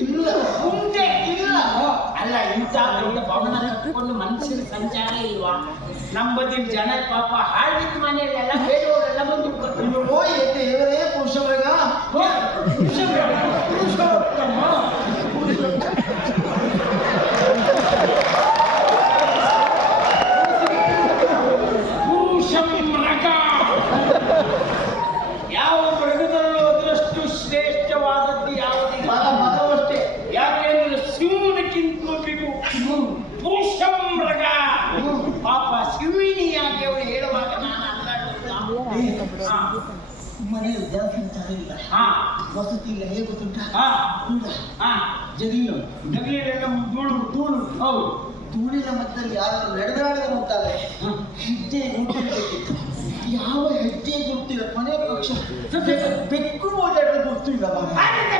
ಇಲ್ಲ ಮುಂದೆ ಇಲ್ಲ. ಅಲ್ಲ ಇಂಥ ದೊಡ್ಡ ಭವನ ಕಟ್ಕೊಂಡು ಮನುಷ್ಯನ ಸಂಚಾರ ಇಲ್ವಾ? ನಮ್ಮದಿನ ಜನ ಪಾಪ ಹಾಡಿದ ಮನೆಯಲ್ಲೆಲ್ಲ ಬೇರೆಯವರೆಲ್ಲ ಬಂದು ಇವರೇ ಪುರುಷ ವರ್ಗ. "ಓ, ಪುರುಷ- ಪುರುಷೋತ್ತಮ." ಪುರುಷ ಬಿಗು ಪುರುಷ ಮೃಗ ಪಾಪ ಶಿವಿಣಿಯಾಗಿ ಅವಳು ಹೇಳುವಾಗ ನಾನು ಅಲ್ಲಾಡುತ್ತಾ ಮನೆಯಲ್ಲಿ ವಸತಿ ಇಲ್ಲ ಹೇಗೆ ಗೊತ್ತುಂಟ. ಜಗೀನು ನದಿಯಲ್ಲೆಲ್ಲ ಧೂಳು. ಧೂಳು. ಹೌದು. ಧೂಳಿನ ಮಧ್ಯದಲ್ಲಿ ಯಾರು ನಡೆದಾಡಿದ ಅಂತಾರೆ. ಹೆಜ್ಜೆ ಗುರುತಿರ್ಬೇಕಿತ್ತು ಯಾವ ಹೆಜ್ಜೆ ಗುರುತಿಲ್ಲ ಕೊನೆ ಪಕ್ಷ ಬೆಕ್ಕು ಓಡಾಡೋದು ಗೊತ್ತಿಲ್ಲ ಮಗ ಅದಕ್ಕೆ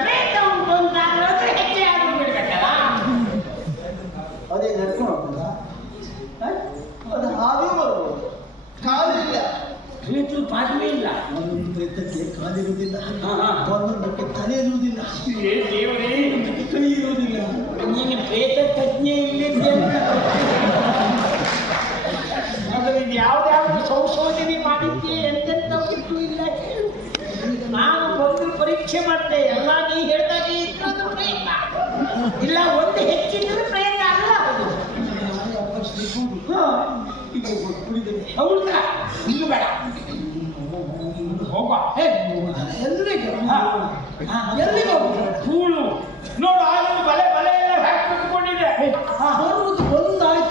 ಪ್ರೇತ ಉಂಟು ಅಂತ ಹೇಳಿದ್ರೆ ಹೆಜ್ಜೆ ಆದ್ರೂ ಬಿಡ್ಬೇಕಲ್ಲ ಅದೇ ನಡ್ಕೊಂಡು ಹೋಗ್ತದ ಅದು ಹಾಗೆ ಬರ್ಬೋದು ಕಾಲಿಲ್ಲ ಪಾದವೇ ಇಲ್ಲ ಒಂದು ಪ್ರಯತ್ನಕ್ಕೆ ಕಾಲಿರುವುದಿಲ್ಲ ಹಾ. ಒಂದೊಂದಕ್ಕೆ ತಲೆ ಇರುವುದಿಲ್ಲ. ಏ ದೇವರೇ. ಕೈ ಇರುವುದಿಲ್ಲ. ನೀನು ಪ್ರೇತ ತಜ್ಞೆ ಇಲ್ಲಿದ್ದೆ ಆದರೆ ಇದು ಯಾವ್ದಾವ್ದು ಸಂಶೋಧನೆ ಮಾಡಿದ್ದೆ ಎಂತೆಂತ ಬಿಟ್ಟು ಇಲ್ಲ. ನಾನು ಬಂದು ಪರೀಕ್ಷೆ ಮಾಡಿದೆ. ಎಲ್ಲ ನೀ ಹೇಳ್ದಾಗ ಪ್ರೇತ. ಇಲ್ಲ ಒಂದು ಹೆಚ್ಚಿದ್ರೆ ಪ್ರಯತ್ನ ಅಲ್ಲ. ಅದು. ಈಗ ಹೌದಾ? ಇದು ಬೇಡ. ಹೋಗುವ? ಎಲ್ಲಿಗೆ ಎಲ್ಲಿಗೆ? ಧೂಳು. ನೋಡು ಆಗ ಬಲೆ ಬಲೆ ಎಲ್ಲ ಬರುವುದು ಒಂದಾಯ್ತು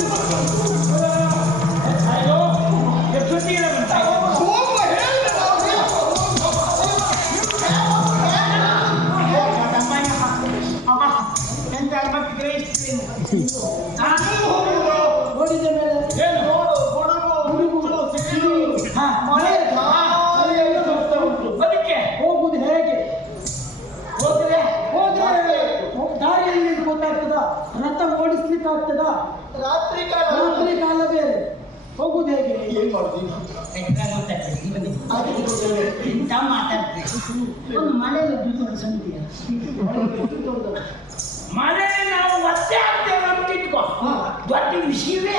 Thank you. ಏನ್ ಮಾತಾಡ್ತೀವಿ ಒಂದು ದುಡ್ಡು ಸಂತಿಯ ಮಳೆಯಲ್ಲಿ ನಾವು ಒತ್ತೆ ಆಗ್ತೇವೆ ಅಂತ ಇಟ್ಕೋ. ದೊಡ್ಡ ವಿಷಯವೇ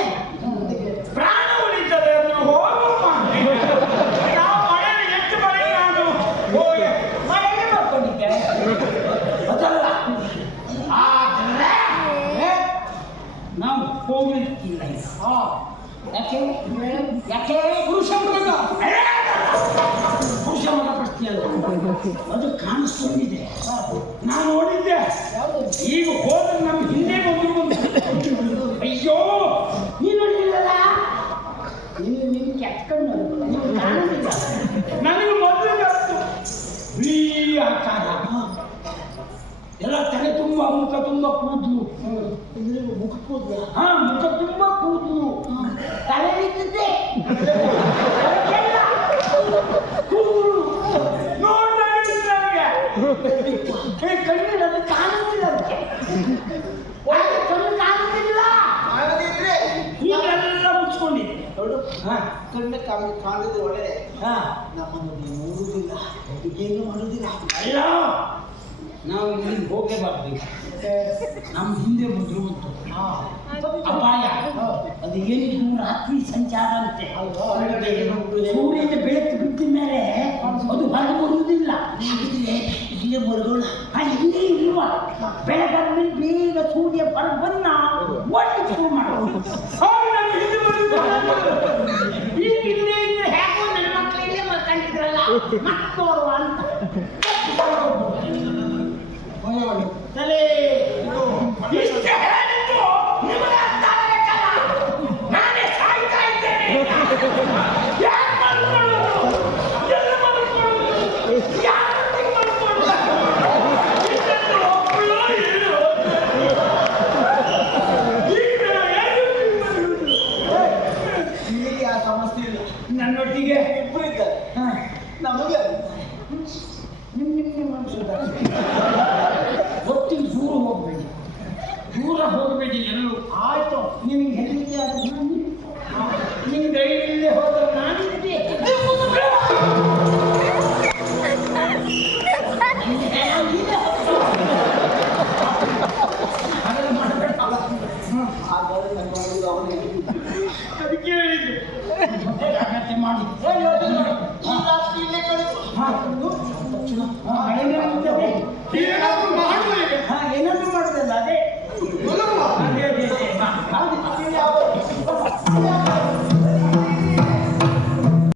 ಪ್ರಾಣ ಉಳಿತದೆ ಅದನ್ನ ಹೋಗಮ್ಮ ನಾವು ಮಳೆಯಲ್ಲಿ ಎಷ್ಟು ಮಳೆ ನಾನು ಹೋಗಿ ಮಳೆಗೆ ಬರ್ಕೊಂಡಿದ್ದೆ ಅದಲ್ಲ ಆದ್ರೆ ನಾವು ಹೋಗ್ಲಿಕ್ಕಿಲ್ಲ ಈಗ. ಯಾಕೆ ಯಾಕೆ ಪುರುಷ ಮೃಗ ಪುರುಷ ಮೃಗ ಪ್ರಶ್ನೆ ಅಲ್ಲ ಅದು ಕಾಣಿಸ್ಕೊಂಡಿದೆ. ನಾನು ನೋಡಿದ್ದೆ. ಈಗ ಹೋದ ನಮ್ಮ ಹಿಂದೆ ಬಂತು ಅಯ್ಯೋ ನೀನು ನೋಡಿಲ್ಲಲ್ಲ? ನೀನು ನಿನ್ ಕಾಣಲಿಲ್ಲ ನನಗೆ ಮೊದಲು ಈ ಆಕಾರ. ಎಲ್ಲ ತಲೆ ತುಂಬ ಮುಖ ತುಂಬ ಕೂದಲು. ಮುಖ ಕೂದ್ಲು? ಹಾ ಮುಖ ತುಂಬ ಕೂದಲು. ತಲೆ ನಿಂತಿದ್ದೆ ಕೂದಲು ನೋಡ್ದಾಗ ನನಗೆ ಏ, ಕಣ್ಣಿಗೆ ಅದು ಕಾಣುವುದಿಲ್ಲ ಒಳಗೆ ಕಣ್ಣು ಕಾಣುವುದಿಲ್ಲ. ಕಾಣದಿದ್ರೆ ಹೀಗೆಲ್ಲ ಮುಚ್ಕೊಂಡಿದೆ ನೋಡು. ಹಾ ಕಣ್ಣ ಕಾಣ ಕಾಣದಿದ್ರೆ ಒಳ್ಳೆ ಹಾ. ನಮ್ಮನ್ನು ನೀವು ನೋಡುವುದಿಲ್ಲ ಏನು ಮಾಡುವುದಿಲ್ಲ. ಅಲ್ಲ ನಾವು ಇಲ್ಲಿಂದ ಹೋಗಲೇಬಾರ್ದು ನಮ್ಮ ಹಿಂದೆ ಬಂದ್ರು ಅಂತ ಅಪಾಯ. ಅದು ಏನು ರಾತ್ರಿ ಸಂಚಾರ ಅಂತೆ. ಸೂರ್ಯನ ಬೆಳಕು ಬಿದ್ದ ಮೇಲೆ ಅದು ಹೊರಗೆ ಬರುವುದಿಲ್ಲ. ಹಾಗಿದ್ರೆ ಮರುಗೋಣ ಅಲ್ಲಿ ಇರುವ ಮೇಲೆ ಬೇಗ ಸೂರ್ಯ ಬರ ಒಳ್ಳೆ ಶುರು ಮಾಡೋದು. ಹೇಗೋ ನನ್ನ ಮಕ್ಕಳು ಇಲ್ಲೇ ಮಕ್ಕಳಿದ್ರಲ್ಲ ಮಕ್ಕಳು ಅಂತ. ತಲೆ এই নদী কি রাত দিলে করে হ্যাঁ হ্যাঁ